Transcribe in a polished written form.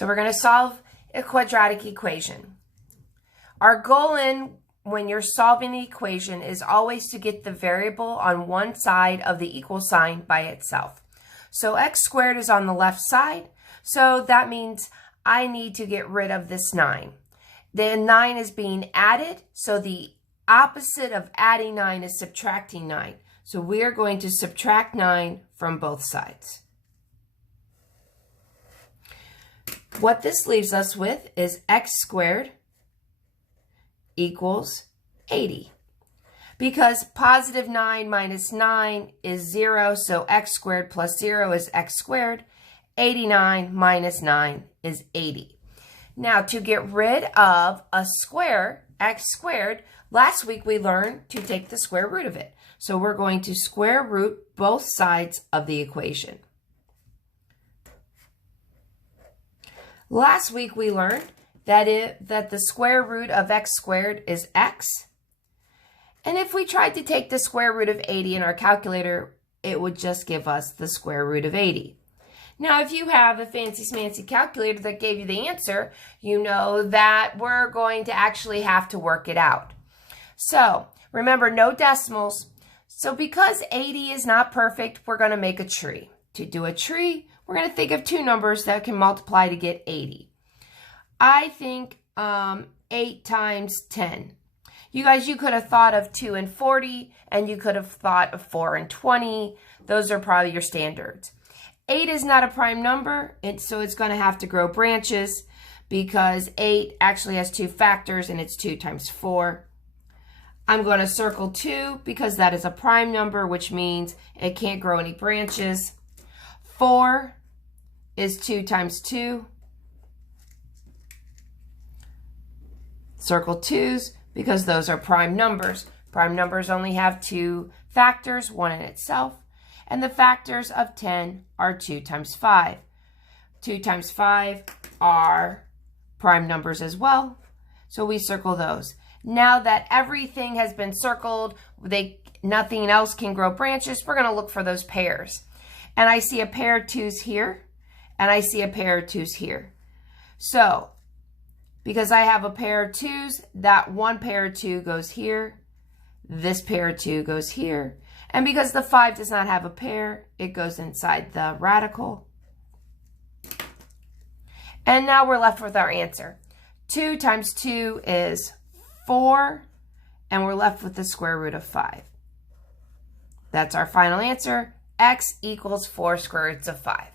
So we're going to solve a quadratic equation. Our goal when you're solving the equation is always to get the variable on one side of the equal sign by itself. So x squared is on the left side, so that means I need to get rid of this 9. The 9 is being added, so the opposite of adding 9 is subtracting 9. So we are going to subtract 9 from both sides. What this leaves us with is x squared equals 80. Because positive 9 minus 9 is 0, so x squared plus 0 is x squared. 89 minus 9 is 80. Now, to get rid of a square, x squared, last week we learned to take the square root of it. So we're going to square root both sides of the equation. Last week we learned that the square root of x squared is x. And if we tried to take the square root of 80 in our calculator, it would just give us the square root of 80. Now, if you have a fancy smancy calculator that gave you the answer, you know that we're going to actually have to work it out. So remember, no decimals. So because 80 is not perfect, we're going to make a tree. To do a tree, we're going to think of two numbers that can multiply to get 80. I think 8 times 10. You guys, you could have thought of 2 and 40, and you could have thought of 4 and 20. Those are probably your standards. 8 is not a prime number, so it's going to have to grow branches because 8 actually has 2 factors, and it's 2 times 4. I'm going to circle 2 because that is a prime number, which means it can't grow any branches. 4 is 2 times 2. Circle 2's because those are prime numbers. Prime numbers only have 2 factors, one in itself. And the factors of 10 are 2 times 5. 2 times 5 are prime numbers as well. So we circle those. Now that everything has been circled, nothing else can grow branches, we're going to look for those pairs. And I see a pair of 2's here, and I see a pair of 2's here. So, because I have a pair of 2's, that one pair of 2 goes here. This pair of 2 goes here. And because the 5 does not have a pair, it goes inside the radical. And now we're left with our answer. 2 times 2 is 4, and we're left with the square root of 5. That's our final answer. X equals 4 square roots of 5.